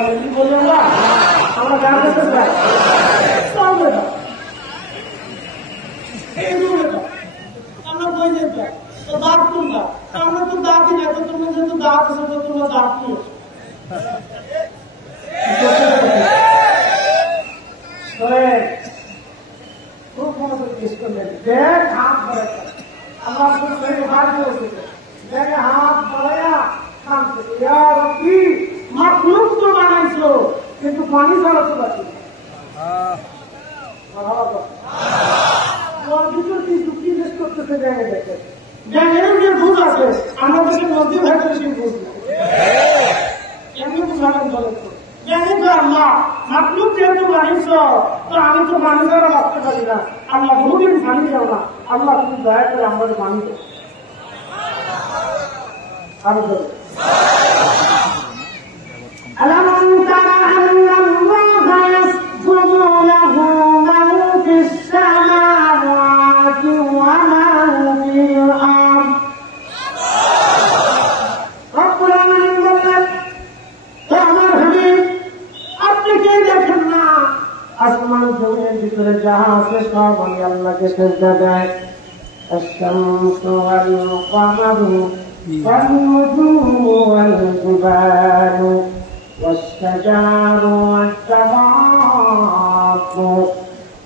কি বলি আমরা গান করতে চাই আমরা কই যেতে তো দাঁত কোনটা আমরা তো দাঁতই না তো তোমরা যেহেতু দাঁত আছে তো তোমরা দাঁত নিয়ে খুব মজা পেশ করলেন দেখ হাত ধরে আমার হাত ধরেছে দেখে হাত ধরাইয়া কি মাখলুক তো বানাইছো কিন্তু পানি ছাড়াতে পারছি করতেছে ব্যাঙে দেখে ব্যাঙের যে ভূত আছে আমার দেশের মধ্যে ভেতরে সেই ভূত এমনি বুঝাবেন বলেন তো ব্যাঙে তো আল্লাহ মাখলুক যেহেতু বানিয়েছ তো আমি তো পানি ছাড়া বাঁচতে পারি না আল্লাহ বহুদিন পানি যাও না আল্লাহ তুমি দয়া করে আমাদের পানি দেয় আরো ألم تر أن الله يسجد له من في السماوات ومن في الأرض رب العالمين বলেন হে আমার হাবিব আপনি কি দেখেন না আসমান জমিনের ভিতরে যা আছে সব আমি আল্লাহকে সিজদা দেয় الشمس والقمر والنجوم والجبال والشجر والدواب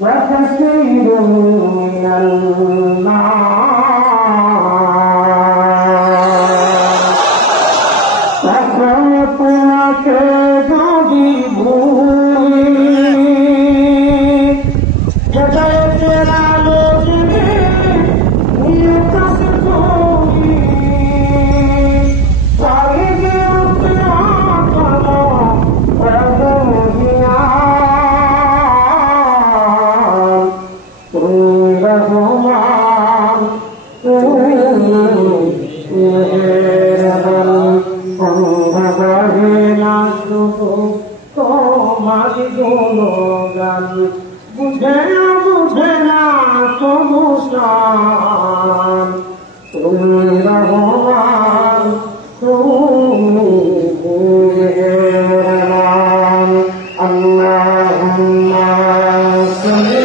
وكثير من الناس فخلقناك যদি ভুলি হেদায়েতের আলো দিবে নিয়ে কাছে তুমি পারে গেতে আকালো বুঝে বুঝে না সমুসান তুমি রহমান তুমি আল্লাহুম্মা সাল্লি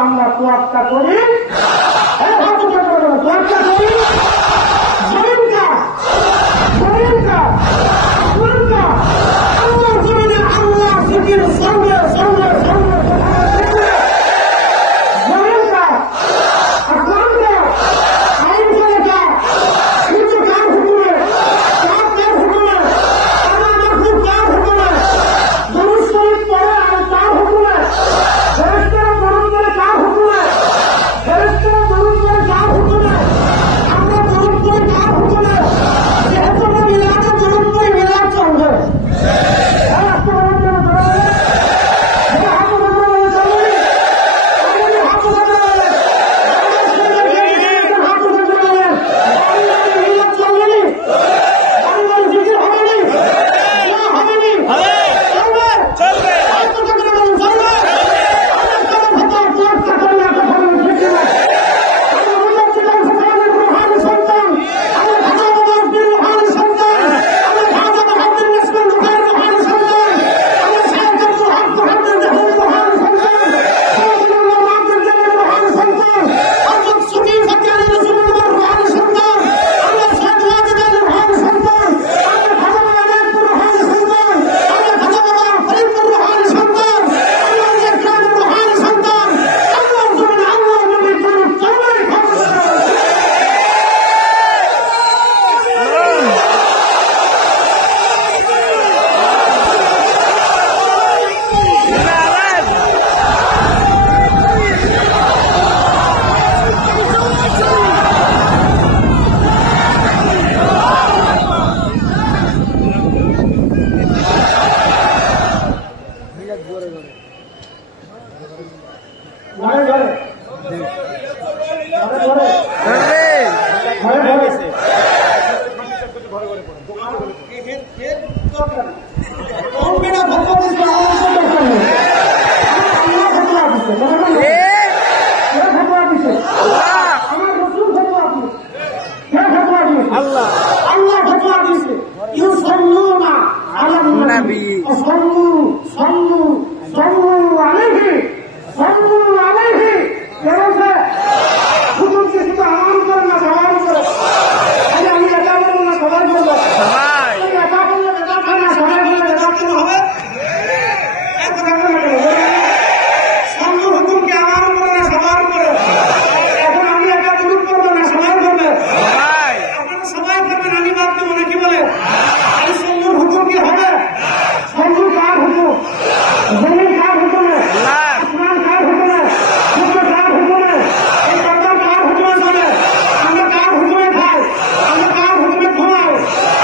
আমরা তোয়াক্কা করি ঘরে ঘরে আল্লাহ আল্লাহ ফতোয়া দিয়েছে ইউসাল্লুনা আলা নবী সাল্লু সাল্লু সাল্লু আলাইহি সাল্লু আলাইহি কেমন হুজুর কি শুধু আমার উপর না সবার উপর আমি একা বলবো না সবাই বলবো সবাই একা বললে একা খায় না সবাই বললে একা কেন হবে এত কথা না কেন সাল্লু হুকুম কি আমার উপর না সবার উপর এখন আমি একা গুরুত্ব করবো না সবাই করবে সবাই সবাই করবেন আমি ভাবতে মনে কি বলে এই সল্লুর হুকুম কি হবে সল্লু কার হুকুম জমিন কার হুকুমে আসমান কার হুকুমে সূর্য কার হুকুমে এই সরকার কার হুকুমে চলে আমরা কার হুকুমে খাই আমরা কার হুকুমে ঘুমাই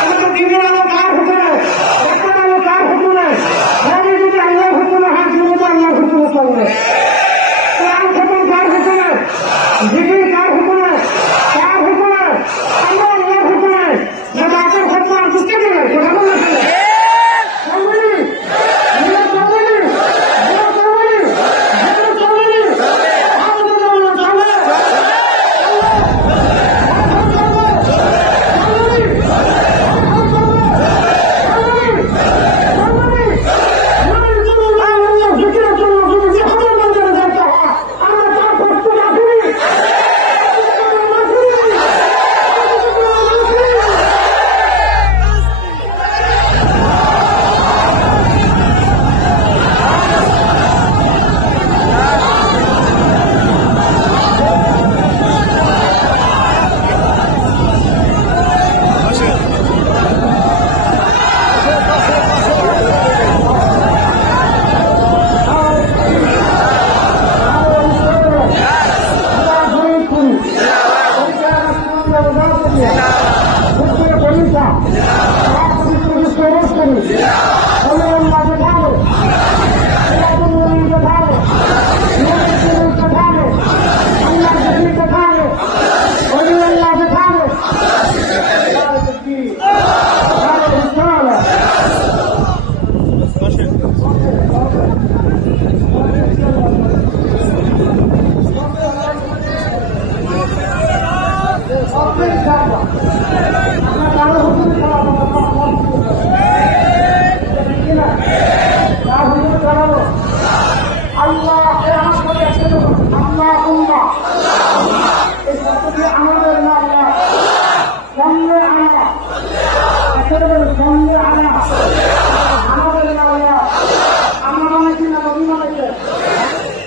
আমাদের দিনের আলো কার হুকুমে রাতের আলো কার হুকুমে আমি যদি আল্লাহর হুকুমে হয় জীবন তো আল্লাহর হুকুমে চলবে কোরআন খতম কার হুকুমে জিকির কার হুকুমে কার হুকুমে আল্লাহ আল্লাহর হুকুমে জামাতের ফতোয়া বুঝতে গেলে কথা বলে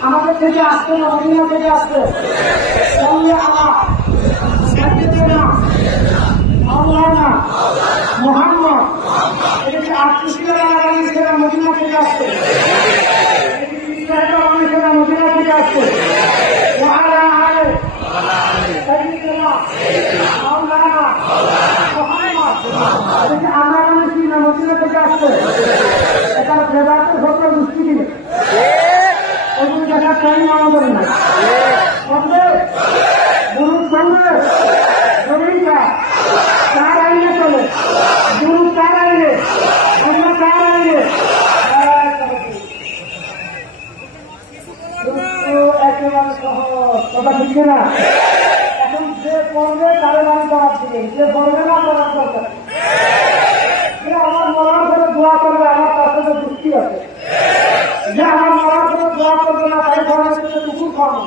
আমাদের থেকে আসতে না মদিনা থেকে আসতে সঙ্গে আল্লাহ মাওলানা মুহাম্মদ এটাকে 38 টাকা লাগানি সেটা মদিনা থেকে আসছে মদিনা থেকে আসছে ওয়ালা আলে সাইয়্যিদনা মাওলানা মুহাম্মদ এটাকে আমরা মানছি না মদিনা থেকে আসছে এটা বেদাতের হতে মুশকিল নেই ওগুলো দেখার টাইম আমাদের না বলবে গুরু সঙ্গে জমিটা কার আইনে চলে গুরু কার আইনে অন্য কার আইনে একেবারে সহজ কথা ঠিক না এখন যে পড়বে তারে বাড়ি করার দিকে যে পড়বে না করার দরকার আমার মরার করে দোয়া করবে আমার তার সাথে যুক্তি আছে যে আমার মরার করে দোয়া করবে না তাই ঘরের সাথে কুকুর খাওয়ানো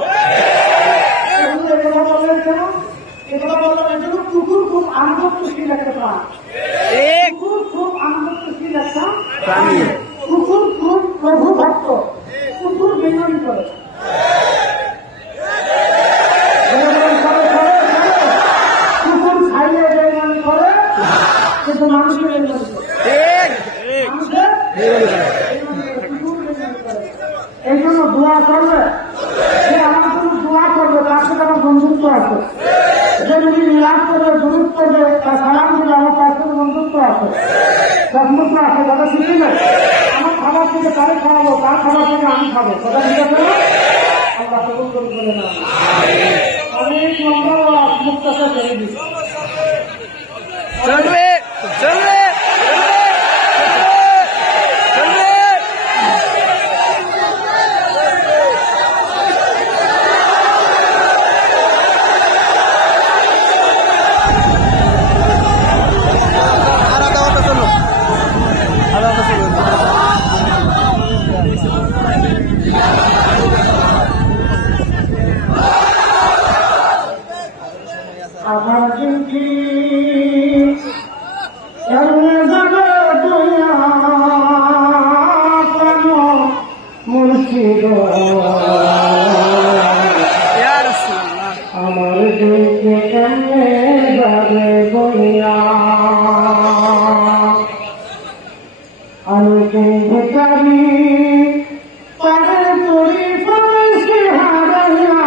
এগুলো বললেন কেন এগুলো বললেন এই জন্য কুকুর খুব আনন্দশীল একটা প্রাণ কুকুর খুব আনন্দশীল একটা প্রাণী কুকুর খুব প্রভু ভক্ত কুকুর বেমানি করে কুকুর খাইয়ে বেমানি করে কিন্তু মানুষের বেমানি করে এই জন্য দোয়া করবে সে আমার জন্য দোয়া করবে তার সাথে আমার বন্ধুত্ব আছে যে যদি মিলাদ করবে দূরত করবে তার সালাম দিবে আমার তার সাথে বন্ধুত্ব আছে বন্ধুত্ব আছে কথা শিখি না আমার খাবার থেকে তারে খাওয়াবো তার খাবার থেকে আমি খাবো কথা ঠিক আছে কবুল করে না। অনেক লম্বা মুক্তাসা করে দিই। চলবে চলবে আমার জিনকি এমনে জায়গা দুনিয়া কেন মুর্শিদ আমার জিনকি এমনে যাবে দুনিয়া আমি কিন্তু জানি পাগল করি ফেলেছি হারাইয়া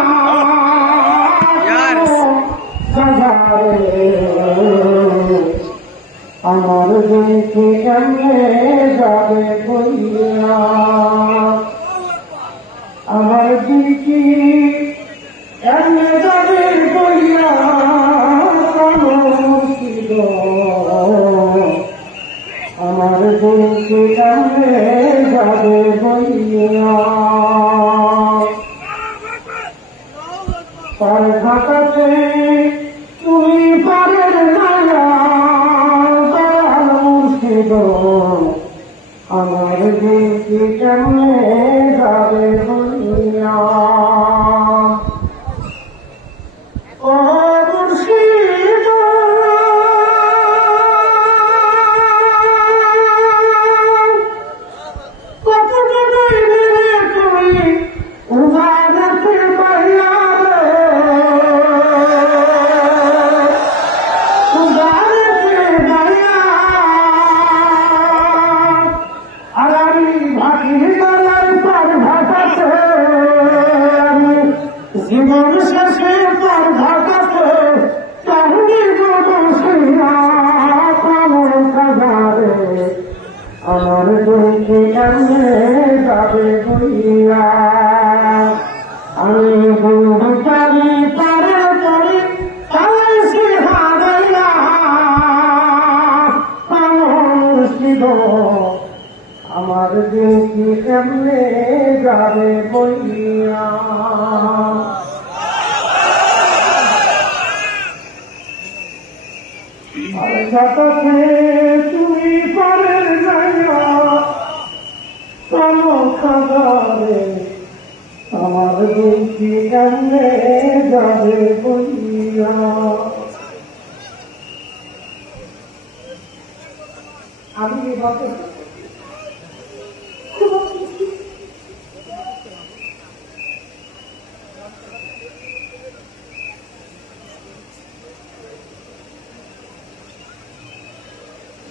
আমার দিনকে কেমনে যাবে বইয়া আমার দিনকে কেমনে যাবে বইয়া ছিল আমার দিনকে কেমনে যাবে বইয়া তার ঘাটাতে তুই পারের মুর্শিদ আমার দিনকে কেমনে যাবে বলিয়া ও মুর্শিদ কত তুমি উদারতে পাইয়া জীবন শেষে তার ঘাটাতে চাহিনি আমার দেখে কেমনে যাবে বইয়া আমি বন্ধু পারি পারে করি পালাইছি হারাইয়া মুর্শিদ আমার দেখে কেমনে যাবে বইয়া ঘাটাতে তুমি পারের যাইয়া চলো খাগারে আমার দেখি কেমনে যাবে বইয়া আমি ভাবতে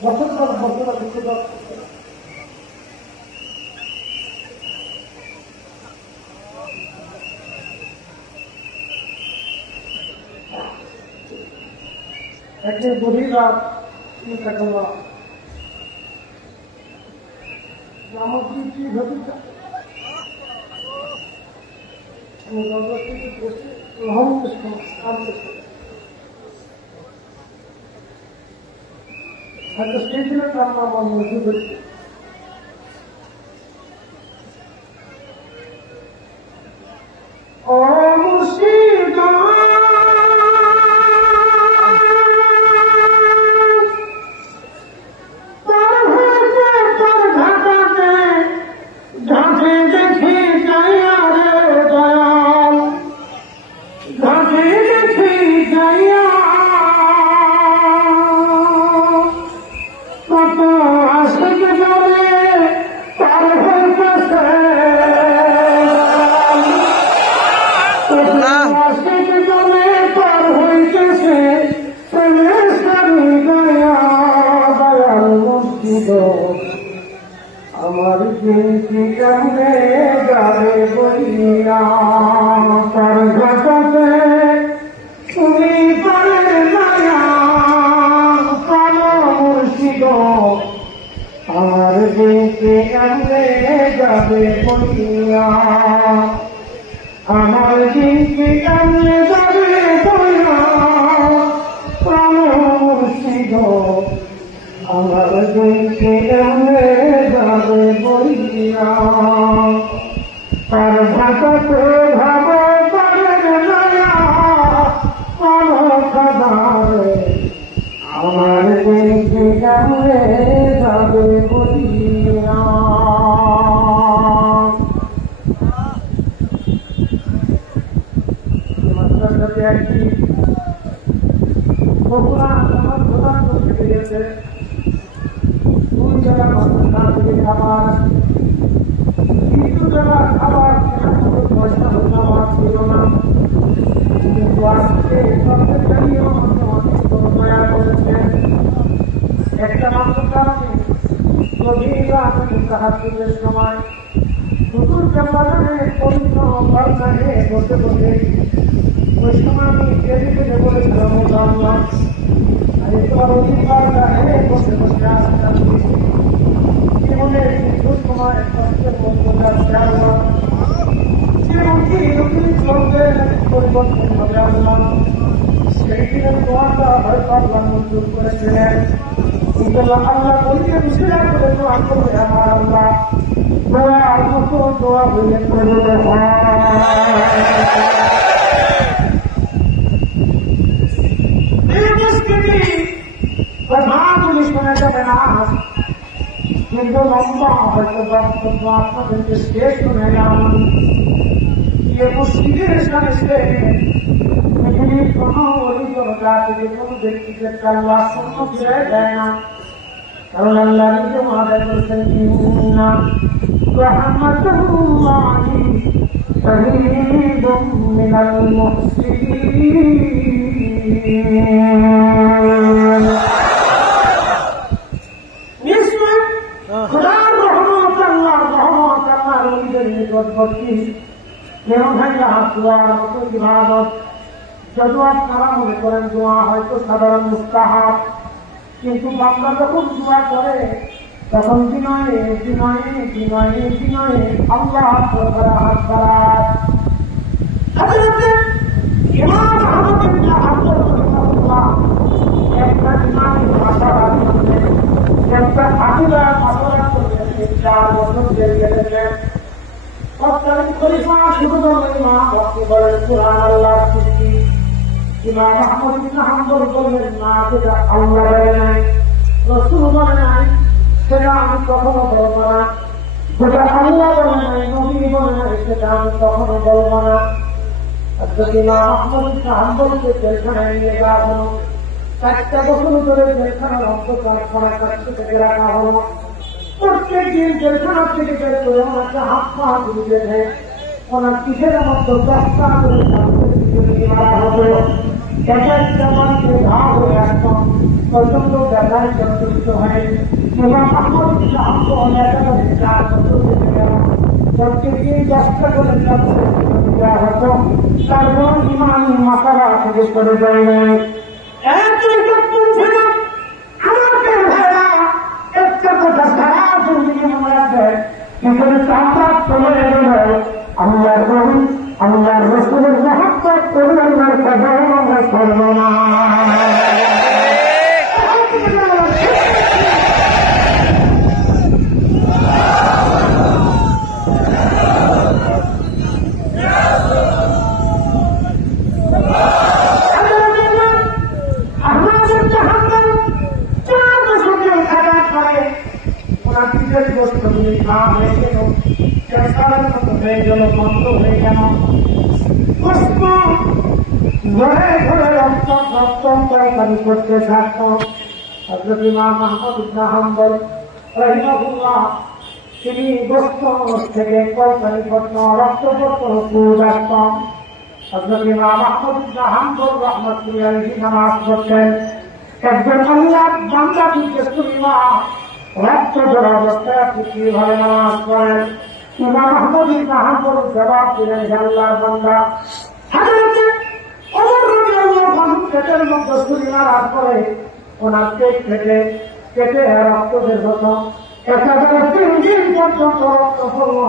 বছর পর বছর বিশুদ্ধ একদিন গভীর রাত চিন্তা করলাম আমার কি ভেবে আমি দরজা থেকে বসে একটা স্টেশনের নাম আমার মধ্যে হচ্ছে ও মুর্শিদ ঘাটে দেখি যাইয়া রে দয়াল ঘাটে দেখি যাইয়া কত আশিক জনে পার হইতেছে আশিক জনে পার হইতেছে প্রেমেশ্বরী দয়া দয়াল মুর্শিদ আমার জিনকি কেমনে যাবে বইয়া তার ঘাটাতে তুমি পারের মায়া কালো মুর্শিদ আমার জিনকি কেমনে যাবে বইয়া আমার দিনকে কেমনে যাবে বইয়া প্রাণ মুর্শিদ, আমার দিনকে কেমনে যাবে বইয়া, তার ভাষাতে ভাব আমার দিনকে কেমনে যাবে বইয়া। একটি বগুড়া আমার প্রধান থেকে গেছে, দুই জায়গা খাবার, কিছু জায়গা খাবার পয়সা আমার ছিল না, কিন্তু আজকে সবচেয়ে দয়া করেছেন একটা মাত্র কারণে গভীর রাতে তাহাজ্জুদের সময় হুজুর জামানে পবিত্র বারান্দায় বসে বসে ওই সময় আমি কেঁদে কেঁদে বলেছিলাম, আল্লাহ আমি তোমার অধিকার গায়ে বসে বসে আসতাম, জীবনের কিছু সময় কষ্টের মধ্যে যাচ্ছে আল্লাহ, জীবনকে এরকমই চলবে পরিবর্তন হবে আল্লাহ। সেই দিনের দোয়াটা হয়তো আল্লাহ মঞ্জুর করেছিলেন, কিন্তু আল্লাহ বলিয়ে মিশিরা করে দোয়া করবে আমার আল্লাহ, দোয়ার মতো দোয়া হইলে করবে কথাগুলি শোনা যাবে না, কিন্তু লম্বা হয়তো বক্তব্য আপনাদেরকে শেষ শুনে গেলাম। ये मुश्किलें समझते हैं, लेकिन কোনো অভিযোগ জাতিকে কোনো ব্যক্তিকে আল্লাহ সম্মুখ ছেড়ে দেয় না, কারণ আল্লাহ নিজে ওয়াদা করেছেন ইন্না রাহমাতুল্লাহি করিবুম মিনাল মুহসিনিন। নিশ্চয় খোদার রহমত, আল্লাহর রহমত আল্লাহর ওলিদের নিকটবর্তী। দোয়ার মতো ইবাদত, যদিও আপনারা মনে করেন দোয়া হয়তো সাধারণ মুস্তাহাব, কিন্তু বান্দা যখন দোয়া করে তখন বিনয়ে বিনয়ে বিনয়ে বিনয়ে আল্লাহ দরবারে হাত বাড়ায়। ইমাম আহমদ ইবনে হাম্বল রাহিমাহুল্লাহ একটা ইমামের ভাষা করলেন, একটা আকিদা মাসলা করলেন, 4 বছর জেলে গেলেন। তৎকালীন খলিফা সুবহান ইমাম আপনি বলেন কুরআন আল্লাহর সৃষ্টি। ইমাম আহমদ ইবনে হাম্বল বললেন না, সেটা আল্লাহ বলে নাই, রাসূল বলে নাই, সেটা আমি কখনো বলবো না, যেটা আল্লাহ বলে নাই, নবী বলে নাই, সেটা আমি কখনো বলবো না। ইমাম আহমদ ইবনে হাম্বলকে জেলখানায় নিয়ে যাওয়া হলো, 4টা বছর ধরে জেলখানার অন্ধকার কড়া কাছে থেকে রাখা হলো। প্রত্যেক দিন জেলখানা থেকে বের করে ওনাকে হাত পা ধুয়ে দেয়, ওনার পিঠের মধ্যে 10টা করে মারা হবে, এক একটা মানুষের ঘা হয়ে একদম পর্যন্ত ব্যথায় সন্তুষ্ট হয়। ইমাম আহমদ ইবনে হাম্বল একেবারে 4 বছর থেকে গেল, প্রত্যেক দিন 10টা করে দেওয়া হতো, তারপর ইমাম মাসালা থেকে করে যায় নাই। আল্লাহর রাসূলের মহব্বত করবেন না, আমরা করব না। বন্ধ হয়ে গেল, ঘরে ঘরে রক্তপানি করতে থাকত। হযরত ইমাম আহমদ ইবনে হাম্বল রাহিমাহুল্লাহ তিনি গোস্ত থেকে কলকানি করত, রক্ত পড়ত, পুজ আসত। হযরত ইমাম আহমদ ইবনে হাম্বল রাহমাতুল্লাহি আলাইহি নামাজ পড়তেন। একজন আল্লাহর বান্দা জিজ্ঞেস করল, রক্ত ঝরা অবস্থায় আপনি কিভাবে নামাজ পড়েন? ইমাম আহমদ ইবনে হাম্বল জবাব দিলেন, আল্লাহর বান্দা হযরত ওমর রাদিয়াল্লাহু আনহু পেটের মধ্যে ছুরি মারার পরে ওনার পেট ফেটে পেটে রক্ত বের হতো, একেবারে 3 দিন পর্যন্ত রক্ত পড়ল,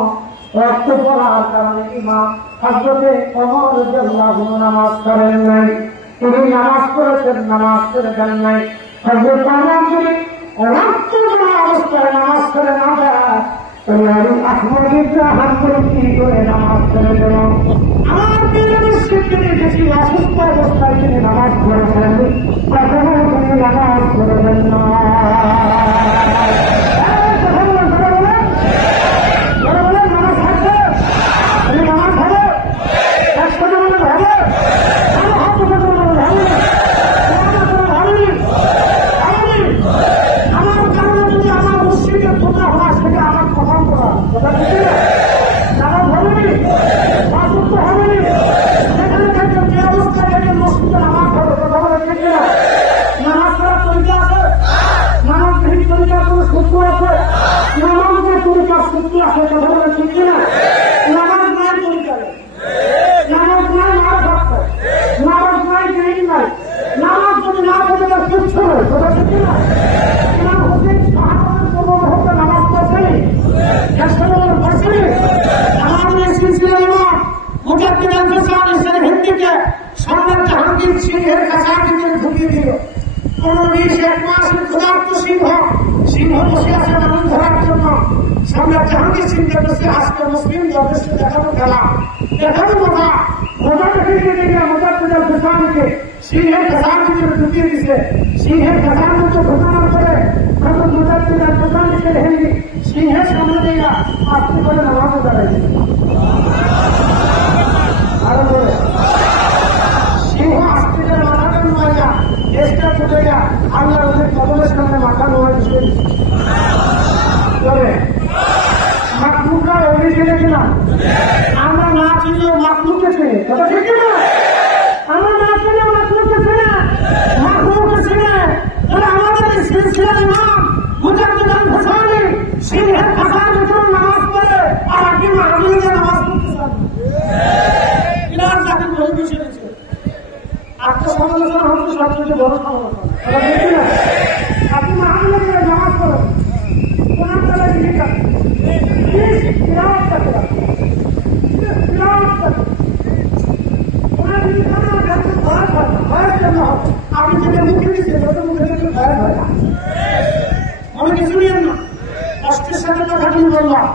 রক্ত পড়ার কারণে ইমাম হযরতে ওমর রাদিয়াল্লাহু আনহু নামাজ পড়েন নাই। তিনি নামাজ পড়েছেন, নামাজ পড়ে দেন নাই। হযরত ওমর যদি রক্ত পড়া অবস্থায় নামাজ পড়ে না দেয়, তাহলে আহমদীরা হাত কি করে নামাজ পড়ে দেব? আমার তিনি দেখি অসুস্থ অবস্থায় তিনি নামাজ পড়েছেন, তখনও তিনি নামাজ পড়বেন না। আমরা না চিনলেও মাকলুককে চিনি, কথা ঠিক না? আমরা না চিনলেও মাকলুককে চিনি, মাকলুককে চিনি। আমাদের সিলসিলার ইমাম মুজাদ্দিদ আল ভাসানী সিংহের খাঁচার ভিতর নামাজ পড়ে আর আপনি মাহফিলে নামাজ পড়তে চান। ইলার জাতির বই বসে রয়েছে। আত্মসমালোচনা হচ্ছে সবচেয়ে বড় সমালোচনা, কথা ঠিক না? আপনি মাহফিলে গিয়ে নামাজ পড়েন, কোরআন তাআলা লিখে রাখেন, তিলাওয়াত করতে রাখেন, তিলাওয়াত করতে ওনার যদি কোনো ব্যক্তি ভয় হয়, ভয়ের জন্য আপনি যেটা মুখে দিচ্ছেন ওটা মুখে থেকে ভয় হয় না, মনে কিছু নিয়েন না। কষ্টের সাথে কথা কি বললাম,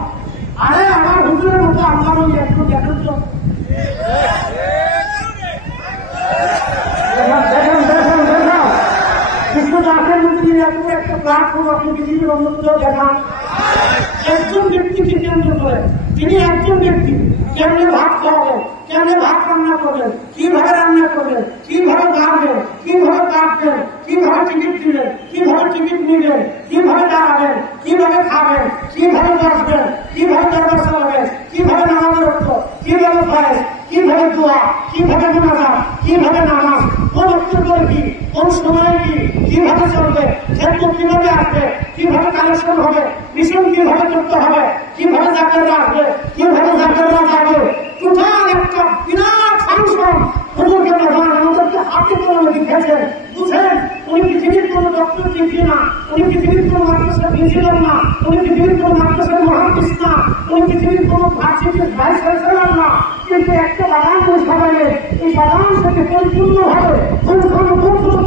আরে আমার হুজুরের মতো আল্লাহ একটু দেখেন তো, কিছু রাখেন যদি এত একটা প্ল্যাটফর্ম আপনি পৃথিবীর অন্য কোথাও দেখান। একজন ব্যক্তিকে কেন্দ্র করে তিনি একজন ব্যক্তি কেমনে ভাত খাওয়াবেন, কেমনে ভাত রান্না করবেন, কিভাবে রান্না করবেন, কিভাবে গাড়বেন, কিভাবে কাটবেন, কিভাবে টিকিট দিবেন, কিভাবে টিকিট নিবেন, কিভাবে দাঁড়াবেন, কিভাবে খাবেন, কিভাবে বসবেন, কিভাবে দরবার চালাবেন, কিভাবে নামাজের অর্থ, কিভাবে ফয়েজ, কিভাবে দোয়া, কিভাবে মোনাজাত, কিভাবে নামাজ, কোন অর্থের পরে কি, কোন সময় কি, কিভাবে চলবে, ক্ষেত্র কিভাবে আসবে, কিভাবে কালেকশন হবে, মিশন কিভাবে করতে হবে, কিভাবে জাকাতরা আসবে, কিভাবে জাকাতরা যাবে, টোটাল একটা বিরাট ফাংশন হুজুরকে প্রধান আমাদেরকে হাতে করে লিখেছেন। বুঝেন, উনি পৃথিবীর কোন ডক্টর চিনছেন না, উনি পৃথিবীর কোন মাদ্রাসা প্রিন্সিপাল না, উনি পৃথিবীর কোন মাদ্রাসার মহাদিস না, উনি পৃথিবীর কোন ভার্সিটির ভাইস চ্যান্সেলর না, কিন্তু একটা বাগান করে সাজাইলে এই বাগান থেকে পরিপূর্ণভাবে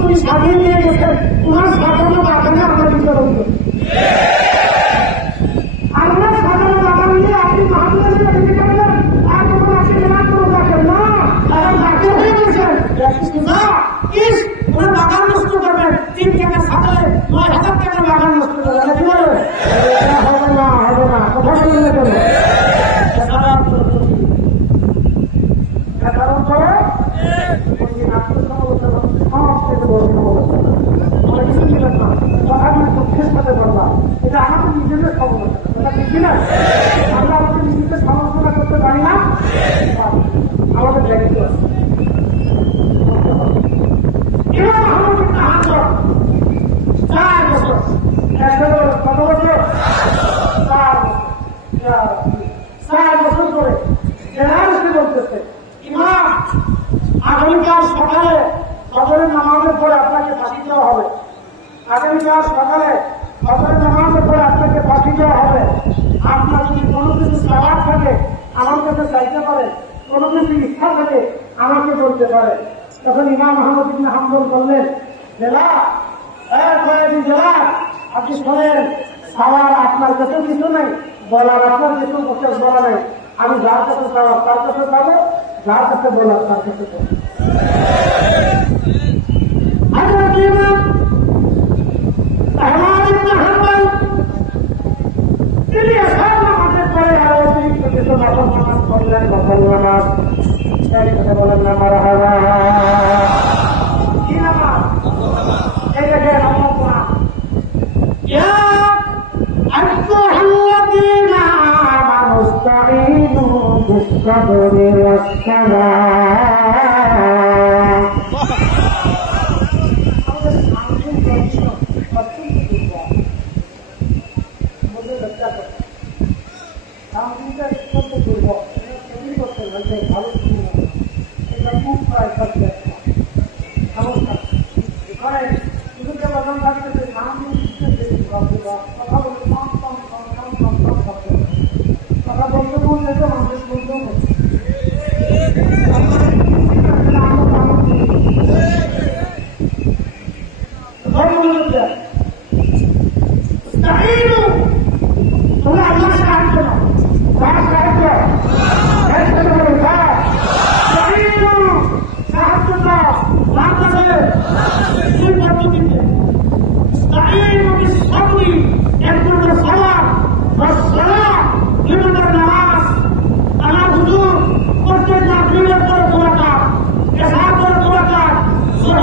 তিনি সাজিয়ে নিয়ে গেছেন। ওনার সাজানো বাগানে আমরা বিচার হইল, আমরা সাজানো বাগান নিয়ে আপনি মাহবুবের কাছে থাকলেন আর তখন আপনি জেলার করে রাখেন না, এখন ডাক্তার হয়ে গেছেন ওনার বাগান নষ্ট করবেন, 3 টাকা সাথে 9,000 টাকার বাগান নষ্ট করবেন, কি বলে হবে না, হবে না, কথা বললে কেন? কারণ করে এটা আমাদের নিজেদের সমালোচনা, ঠিক না? আমরা আমাদের নিজেদের সমালোচনা করতে পারি না, আমাদের দায়িত্ব আছে। আগামীকাল সকালে ফজরের নামাজের পরে আপনাকে ফাঁসি দেওয়া হবে। আগামীকাল সকালে ফজরের নামাজের পরে আপনাকে ফাঁসি দেওয়া হবে। আপনার যদি কোনো কিছু সাবাদ থাকে কাছে চাইতে পারে, কোনো কিছু ইচ্ছা থাকে আমাকে বলতে পারে। তখন ইমাম আহমদ ইবনে হাম্বল বললেন, জেলা আপনি শোনেন, খাওয়ার আপনার কাছে কিছু নেই, বলার আপনার কিছু বলা নেই। আমি যার কাছে চাওয়ার তার কাছে যাবো, যার কাছে বলার তার কাছে যাবো। তিনি আমাদের পরে আরো অতিরিক্ত কিছু নকল নামাজ করলেন, নকল নামাজ বলেন না মারা হারা কি নামাজ এই দেখে